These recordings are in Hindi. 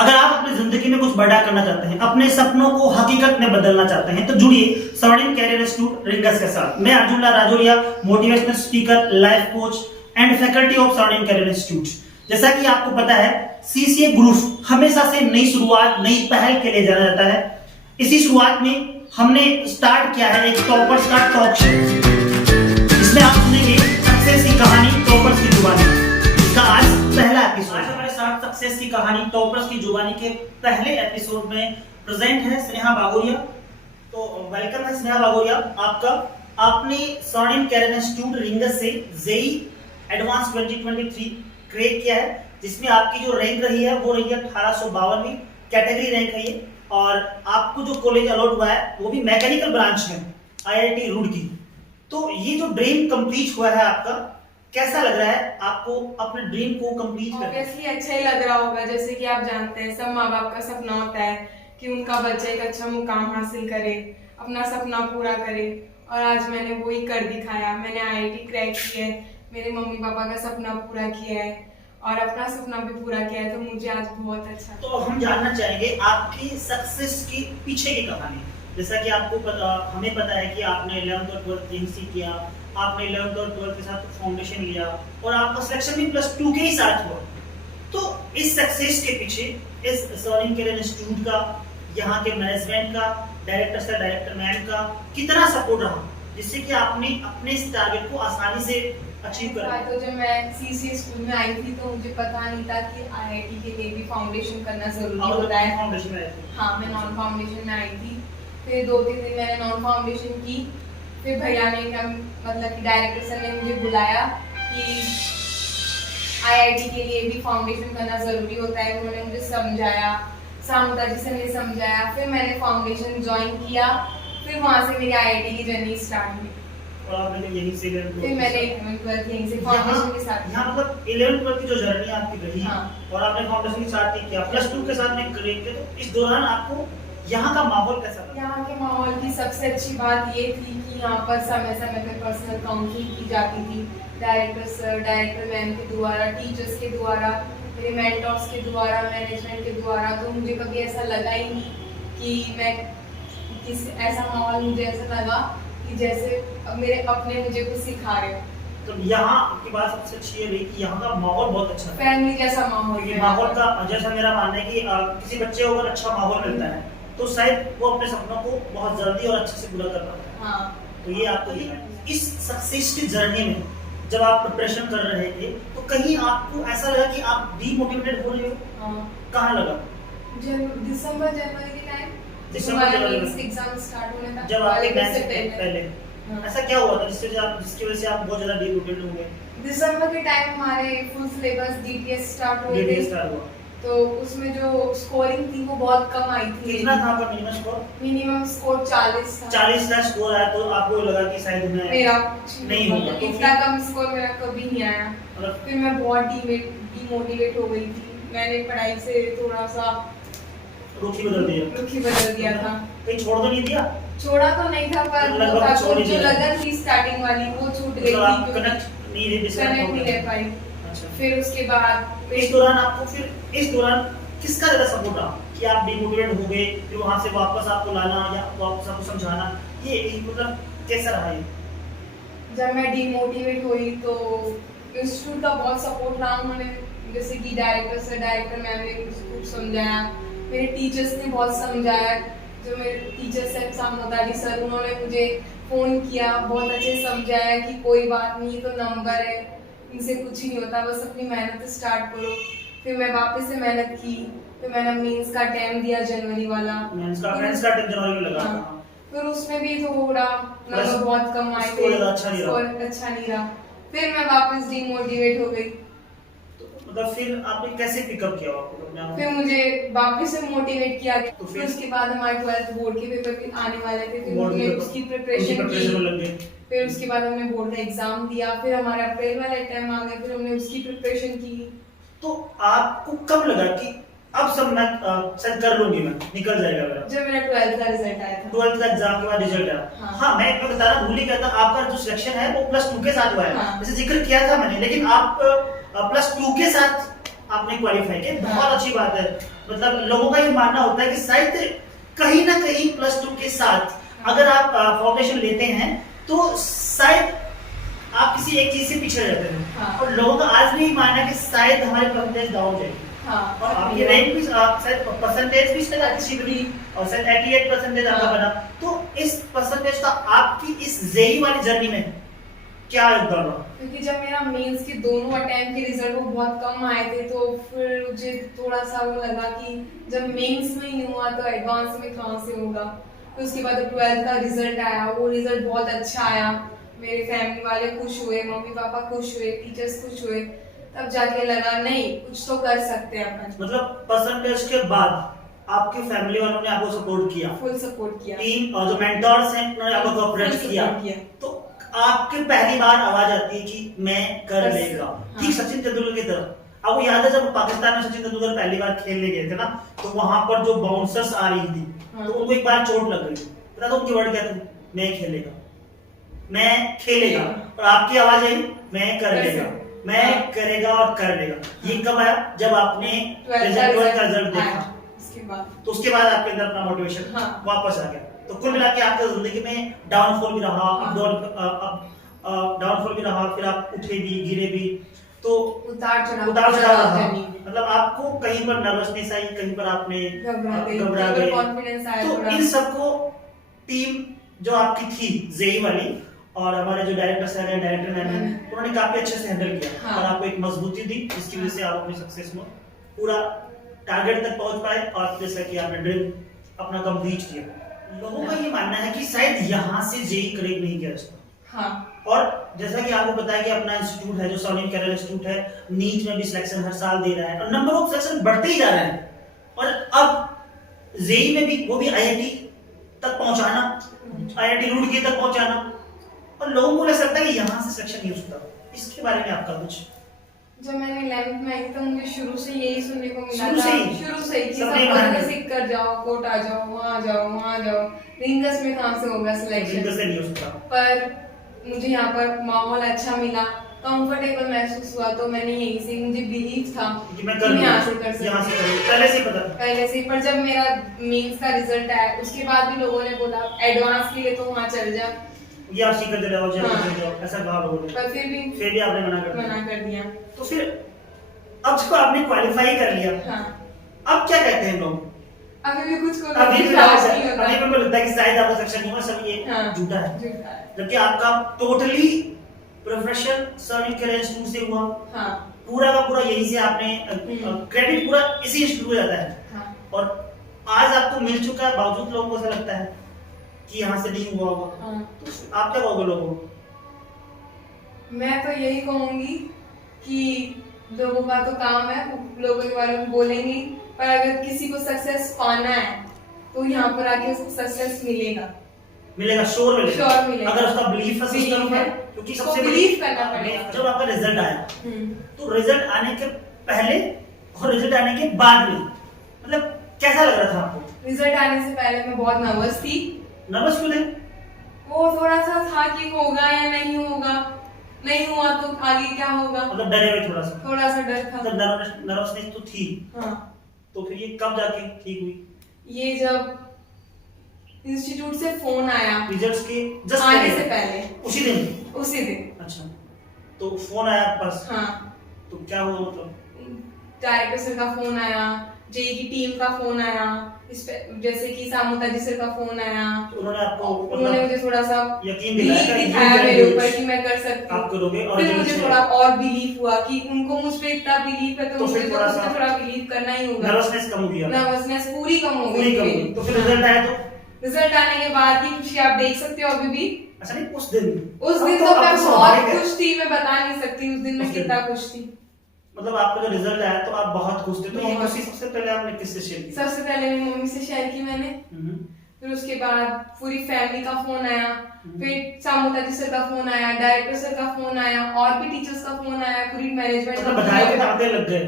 अगर आप अपनी जिंदगी में कुछ बड़ा करना चाहते हैं, अपने सपनों को हकीकत में बदलना चाहते हैं, तो जुड़िए सवर्णिम कैरियर इंस्टीट्यूट रिंगस के साथ। मैं Arjun Rajoria, motivational speaker, life coach and faculty of Swarnim career institute. जैसा कि आपको पता है, सीसीए ग्रुप हमेशा से नई शुरुआत, नई पहल के लिए जाना जाता है। इसी शुरुआत में हमने स्टार्ट किया है एक टॉपर्स का टॉक शो। इसमें आप सुनेंगे सक्सेस की कहानी टॉपर्स की जुबानी। इसका आज पहला एपिसोड। आज हमारे साथ सक्सेस की कहानी टॉपर्स की जुबानी के पहले एपिसोड में प्रेजेंट है स्नेहा बागोरिया। तो वेलकम है स्नेहा बागोरिया आपका। आपने सवर्णिम कैरियर इंस्टीट्यूट रिंगस से जेई एडवांस 2023 क्रैक किया है, जिसमें आपकी जो रैंक रही है वो रही है 1852वीं कैटेगरी रैंक है ये। और आपको जो कॉलेज अलॉट हुआ है वो भी मैकेनिकल ब्रांच में, आईआईटी रुड़की। तो ये जो ड्रीम कंप्लीट हुआ है आपका, कैसा लग रहा है आपको अपने ड्रीम को कंप्लीट करके? ऑब्वियसली अच्छा ही लग रहा होगा। जैसे कि आप जानते हैं, सब माँ बाप का सपना होता है कि उनका बच्चा एक अच्छा मुकाम हासिल करे, अपना सपना पूरा करे। और आज मैंने वही कर दिखाया। मैंने आईआईटी क्रैक किया है, मेरे मम्मी पापा का सपना पूरा किया है और अपना सपना भी पूरा किया है। तो मुझे आज बहुत अच्छा। तो हम जानना चाहेंगे आपकी सक्सेस की पीछे की कहानी। जैसा कि आपको हमें पता है कि आपने 11th और 12th एमसी किया, आपने 11th और 12th के साथ फाउंडेशन लिया और आपका सिलेक्शन भी +2 के ही साथ हुआ। तो इस सक्सेस के पीछे इस सवर्णिम कैरियर इंस्टीट्यूट का, यहाँ के मैनेजमेंट का, डायरेक्टर से डायरेक्टर मैम का कितना सपोर्ट रहा, जिससे कि आपने अपने इस टारगेट को आसानी से अचीव कर लिया? तो जब मैं सीसीए स्कूल में आई थी तो मुझे पता नहीं था कि आईआईटी के लिए भी फाउंडेशन करना जरूरी होता है। फाउंडेशन में आई थी? हाँ, मैं नॉन फाउंडेशन में आई थी। फिर 2-3 दिन मैंने नॉन फाउंडेशन की। फिर भैया ने मतलब कि डायरेक्टर सर ने मुझे बुलाया कि आईआईटी के लिए भी फाउंडेशन करना ज़रूरी होता है। उन्होंने मुझे समझाया, सामुता जी से मुझे समझाया। फिर मैंने फाउंडेशन ज्वाइन किया। फिर वहाँ से मेरी आईआईटी की जर्नी स्टार्ट हुई। और आपने यहीं से फिर मैंने 11th यहीं से फाउंडेशन के साथ। यहाँ मतलब 11th 12th की जो जर्नी आपकी रही, हाँ। और आपने फाउंडेशन स्टार्ट किया, +2 के साथ में क्रैक किया, तो इस दौरान आपको यहाँ का माहौल कैसा लगा? यहाँ के माहौल की सबसे अच्छी बात ये थी कि यहाँ पर समय समय पर पर्सनल काउंसलिंग की जाती थी। डायरेक्टर सर, डायरेक्टर मैम के द्वारा, टीचर्स के द्वारा, मेरे मेंटर्स के द्वारा, मैनेजमेंट के द्वारा। तो मुझे कभी ऐसा लगा ही नहीं कि मैं ऐसा माहौल, मुझे ऐसा लगा कि जैसे मेरे अपने मुझे कुछ सिखा रहे हो। तो यहाँ की बात सबसे अच्छी है कि यहाँ का माहौल बहुत अच्छा है, फैमिली जैसा माहौल है। माहौल का जैसा मेरा मानना है कि किसी बच्चे को अगर अच्छा माहौल मिलता है तो शायद वो अपने सपनों को बहुत जल्दी और अच्छे से पूरा कर पाता है। हाँ। तो ये आपको इस सक्सेस की जर्नी में जब आप प्रिपरेशन कर रहे थे तो कहीं आपको ऐसा लगा कि आप डीमोटिवेटेड हो रहे हो? हाँ। कहाँ लगा? दिसंबर जनवरी के टाइम, दिसंबर जनवरी एग्जाम स्टार्ट होने था, जब आपके बैच से पहले हाँ। ऐसा क्या हुआ था जिसकी वजह से आप बहुत ज्यादा डीमोटिवेटेड हो गए? दिसंबर के टाइम हमारे फुल सिलेबस डीटीएस स्टार्ट हुए थे। डीटीएस स्टार्ट हुआ तो उसमें जो स्कोरिंग थी वो बहुत कम आई थी। कितना था आपका मिनिमम स्कोर? मिनिमम स्कोर 40 था। 40 का स्कोर आया तो आपको लगा कि शायद मैं मेरा नहीं होगा। तो इतना कम स्कोर मेरा कभी नहीं आया। मतलब फिर मैं बहुत डीमोटिवेट हो गई थी। मैंने पढ़ाई से थोड़ा सा रुखी बदल दिया था। कहीं छोड़ तो नहीं दिया? छोड़ा तो नहीं था, पर लगभग वो था छोड़ ही जो दिया। लगन थी स्टार्टिंग वाली वो छूट गई मतलब आप थी। कनेक्ट नहीं रह पाई। अच्छा। फिर उसके बाद इस दौरान किसका ज्यादा सपोर्ट रहा कि आप डिमोटिवेट हो गए, फिर वहां से वापस आपको लाना या वापस आपको समझाना, ये मतलब कैसा रहा ये? जब मैं डिमोटिवेट हुई तो इंस्टीट्यूट का बहुत सपोर्ट रहा। उन्होंने जैसे कि डायरेक्टर मैम ने कुछ समझाया, मेरे टीचर्स ने बहुत समझाया। जो मेरे टीचर्स हैं सामुता जी सर, उन्होंने मुझे फ़ोन किया, बहुत अच्छे से समझाया कि कोई बात नहीं, तो नंबर है, इनसे कुछ ही नहीं होता, बस अपनी मेहनत स्टार्ट करो। फिर मैं वापस से मेहनत की। फिर मैंने मेंस का अटेम्प्ट दिया, जनवरी वाला। मेंस का अटेम्प्ट जनवरी में लगा। हाँ। फिर उसमें भी थोड़ा नंबर बहुत कम आए थे, स्कोर अच्छा नहीं रहा। फिर मैं वापस डीमोटिवेट हो गई। तो मतलब फिर आपने कैसे पिकअप किया आपको? फिर मुझे वापस से मोटिवेट किया गया। तो फिर उसके बाद हमारे 12th बोर्ड के पेपर भी आने वाले थे। फिर हमने उसकी प्रिपरेशन लग गए। फिर उसके बाद हमने बोर्ड का एग्जाम दिया। फिर हमारा अप्रैल वाला टाइम आ गया। फिर हमने उसकी प्रिपरेशन की। तो आपको कब लगा कि अब सब मैं शायद कर लूंगी, मैं निकल जाएगा मेरा? जब मेरा 12th का रिजल्ट आया था। 12th का एग्जाम के बाद रिजल्ट आया। हाँ, मैं बताना भूल ही गया था, आपका जो सिलेक्शन है वो +2 के साथ हुआ है। हाँ। जैसे जिक्र किया था मैंने, लेकिन आप +2 के साथ आपने क्वालिफाई किया, बहुत अच्छी बात है। मतलब लोगों का ये मानना होता है कि शायद कहीं ना कहीं प्लस 2 के साथ अगर आप फाउंडेशन लेते हैं तो शायद आप किसी एक चीज से पीछे रहते हैं। हाँ। और लोगों का आज भी मानना है कि शायद हमारे परसेंटेज डाउन जाएगी। हाँ, और आपकी रैंक भी शायद परसेंटेज भी शायद अच्छी बनी और शायद 88% आपका हाँ। बना। तो इस परसेंटेज का आपकी इस जेई वाली जर्नी में क्या योगदान रहा? क्योंकि जब मेरा मेंस के दोनों अटेम्प्ट के रिजल्ट वो बहुत कम आए थे तो फिर मुझे थोड़ा सा वो लगा कि जब मेंस में ही हुआ तो एडवांस में कहाँ से होगा। फिर उसके बाद 12th का रिजल्ट आया, वो रिजल्ट बहुत अच्छा आया, मेरे फैमिली वाले खुश हुए, मम्मी पापा खुश हुए, टीचर्स खुश हुए, तब जाके लगा नहीं कुछ तो कर सकते हैं अपन। मतलब परसेंटेज के बाद आपके फैमिली वालों ने आपको सपोर्ट किया, फुल सपोर्ट किया, टीम और जो मेंटर्स हैं उन्होंने आपको कोऑपरेट full किया। support किया। तो आपके पहली बार आवाज आती है कि मैं कर कर लेगा। हाँ। ठीक सचिन तेंदुलकर की तरह। आपको याद है जब पाकिस्तान में सचिन तेंदुलकर पहली बार खेलने गए थे ना, तो वहां पर जो बाउंसर्स आ रही थी हाँ। तो उनको एक बार चोट लग गई। पता तो उनकी वर्ड क्या थी? मैं खेलेगा, मैं खेलेगा। और आपकी आवाज आई मैं कर लेगा, मैं करेगा और कर लेगा। ये कब आया? जब आपने 12th का रिजल्ट देखा, उसके बाद तो उसके बाद आपके अंदर अपना मोटिवेशन हाँ। वापस आ गया। तो कुल मिला के आपकी जिंदगी में डाउनफॉल भी रहा, हाँ। डाउनफॉल भी रहा, फिर आप उठे भी, गिरे भी, तो उतार चढ़ाव रहा। जर्नी में। मतलब आपको कहीं पर नर्वसनेस आई, कहीं पर आपने घबरा गई, गए। कॉन्फिडेंस आया तो थोड़ा। इन सबको टीम जो आपकी थी जेई वाली और हमारे जो डायरेक्टर सर हैं, डायरेक्टर मैम हैं, उन्होंने काफी अच्छे से हैंडल किया हाँ। और आपको एक मजबूती दी जिसकी वजह से आप अपनी सक्सेस में पूरा टारगेट तक पहुंच पाए और जैसा कि आपने ड्रीम अपना कंप्लीट किया। लोगों का ये मानना है कि शायद यहाँ से जेई क्रैक नहीं किया जाता। हाँ। और जैसा कि आपको पता है कि अपना इंस्टीट्यूट है जो सॉलिन कैरियर इंस्टीट्यूट है, नीट में भी सिलेक्शन हर साल दे रहा है और नंबर ऑफ सिलेक्शन बढ़ते ही जा रहे हैं। और अब जेई में भी वो भी आईआईटी तक पहुंचाना, आईआईटी रुड़की तक पहुंचाना, और लोगों को ऐसा लगता है कि यहाँ से सिलेक्शन नहीं होता। इसके बारे में आपका कुछ? जब मैंने 11th में आई थी तो मुझे शुरू से यही सुनने को मिला शुरू था, से ही? शुरू से ही कि सबने सब माना। बंद सीख कर जाओ, कोटा जाओ, वहाँ जाओ, रिंगस में कहाँ से होगा सिलेक्शन। रिंगस से नहीं हो सकता। पर मुझे यहाँ पर माहौल अच्छा मिला, कंफर्टेबल महसूस हुआ, तो मैंने यही से मुझे बिलीव था कि मैं यहाँ से कर सकती यहाँ से हूँ। करूँ, पहले से ही पता था। पहले से। पर जब मेरा मेंस का रिजल्ट आया उसके बाद भी लोगों ने बोला एडवांस के लिए तो वहाँ चल जा, ये आप सीख कर चले जाओ, हाँ। चले जाओ, ऐसा कहा लोगों ने। पर फिर भी आपने मना कर दिया। मना कर दिया। तो फिर अब जब आपने क्वालिफाई कर लिया, हाँ। अब क्या कहते हैं लोग? अभी भी कुछ को अभी भी विश्वास नहीं होता। अभी भी लगता है कि शायद आपका सिलेक्शन नहीं हुआ, सब ये हाँ। झूठा है। झूठा है। जबकि आपका टोटली प्रोफेशन सॉलिन कैरियर इंस्टीट्यूट से हुआ, हाँ। पूरा का पूरा यही से आपने क्रेडिट पूरा इसी इंस्टीट्यूट को जाता है। हाँ। और आज आपको मिल चुका है, बावजूद लोगों को ऐसा लगता है कि यहाँ से नहीं हुआ होगा। हाँ। तो आप क्या कहोगे लोगों को? मैं तो यही कहूंगी कि लोगों का तो काम है, लोगों के बारे में बोलेंगे, पर अगर किसी को सक्सेस पाना है तो यहाँ पर आके उसको सक्सेस मिलेगा, श्योर मिलेगा। Sure मिलेगा। अगर उसका बिलीफ है सिस्टम Belief में, है। क्योंकि उसको सबसे believe करना पड़ेगा। जब आपका रिजल्ट आया हम्म। तो रिजल्ट आने के पहले और रिजल्ट आने के बाद में मतलब कैसा लग रहा था आपको? रिजल्ट आने से पहले मैं बहुत नर्वस थी। नर्वस क्यों थे? वो थोड़ा सा था कि होगा या नहीं होगा, नहीं हुआ तो आगे क्या होगा, मतलब डरे हुए थोड़ा सा, थोड़ा सा डर था। मतलब नर्वसनेस तो थी। हाँ। तो फिर ये कब जाके ठीक हुई? ये जब इंस्टीट्यूट से फोन आया रिजल्ट्स के जस्ट आने से पहले, उसी दिन? उसी दिन। अच्छा, तो फोन आया आपके पास? हाँ। तो क्या हुआ मतलब? डायरेक्टर सर का फोन आया, जेई की टीम का फोन आया, इस पे जैसे कि सामुताजी सर का फोन आया, तो उन्होंने आपको उन्होंने मुझे थोड़ा सा यकीन बिलीव दिखाया मेरे ऊपर कि मैं कर सकती आप हूँ। करोगे। और फिर मुझे थोड़ा और बिलीव हुआ कि उनको मुझ पे इतना बिलीव है तो तो मुझे फिर तो थोड़ा उस पे सा थोड़ा बिलीव करना ही होगा। नर्वसनेस कम हो गया, नर्वसनेस पूरी कम हो पूरी कम गई। हुई। तो फिर रिजल्ट आया तो रिजल्ट आने के बाद की खुशी आप देख सकते हो अभी भी। अच्छा नहीं, उस दिन उस दिन तो मैं बहुत खुश थी, मैं बता नहीं सकती उस दिन मैं कितना खुश थी। मतलब आपका जो रिजल्ट आया तो आप बहुत खुश थे। तो ये बहुत। खुशी सबसे पहले आपने किससे शेयर की? सबसे पहले मेरी मम्मी से शेयर की मैंने, फिर उसके बाद पूरी फैमिली का फोन आया, फिर सामुताजी सर का फोन आया, डायरेक्टर सर का फोन आया, और भी टीचर्स का फोन आया, पूरी मैनेजमेंट का मतलब बधाई के तांते लग गए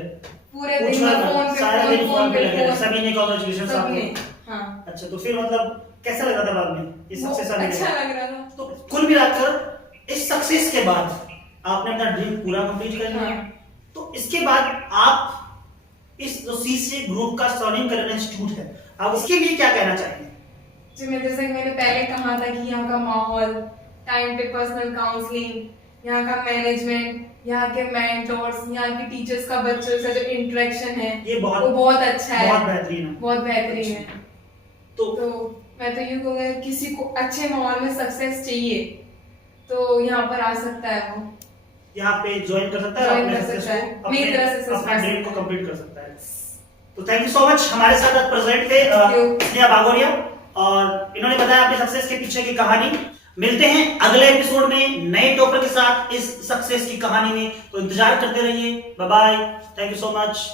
पूरे दिन में फोन सारा दिन पे फोन पे लगे फोन। सभी ने कांग्रेचुलेशंस सबने। आपको। हाँ। अच्छा, तो फिर मतलब कैसा लग रहा था बाद में ये सक्सेस आने के अच्छा बाद? लग रहा था। तो कुल मिलाकर इस सक्सेस के बाद आपने अपना ड्रीम पूरा कंप्लीट कर लिया। हाँ। तो इसके बाद आप इस जो सीसी ग्रुप का सराउंडिंग करियर इंस्टीट्यूट है, आप इसके लिए क्या कहना चाहेंगे? जी, मैं जैसे कि मैंने पहले कहा था कि यहाँ का माहौल, टाइम पे पर्सनल काउंसलिंग, यहाँ का मैनेजमेंट, यहाँ के मेंटोर्स, यहाँ के टीचर्स का बच्चों से जो इंटरेक्शन है ये वो बहुत अच्छा है, बहुत बेहतरीन है। बहुत बेहतरीन है। तो मैं तो यूँ कहूँगा किसी को अच्छे माहौल में सक्सेस चाहिए तो यहाँ पर आ सकता है, वो यहाँ पे ज्वाइन कर सकता है, Join अपने कर सक्सेस सकता है, को, मेरी तरह से अपना success ड्रीम को कंप्लीट कर सकता है। तो थैंक यू सो मच, हमारे साथ प्रेजेंट थे स्नेहा बागोरिया, और इन्होंने बताया अपने सक्सेस के पीछे की कहानी। मिलते हैं अगले एपिसोड में नए टॉपर के साथ इस सक्सेस की कहानी में, तो इंतजार करते रहिए। Bye bye, thank you so much.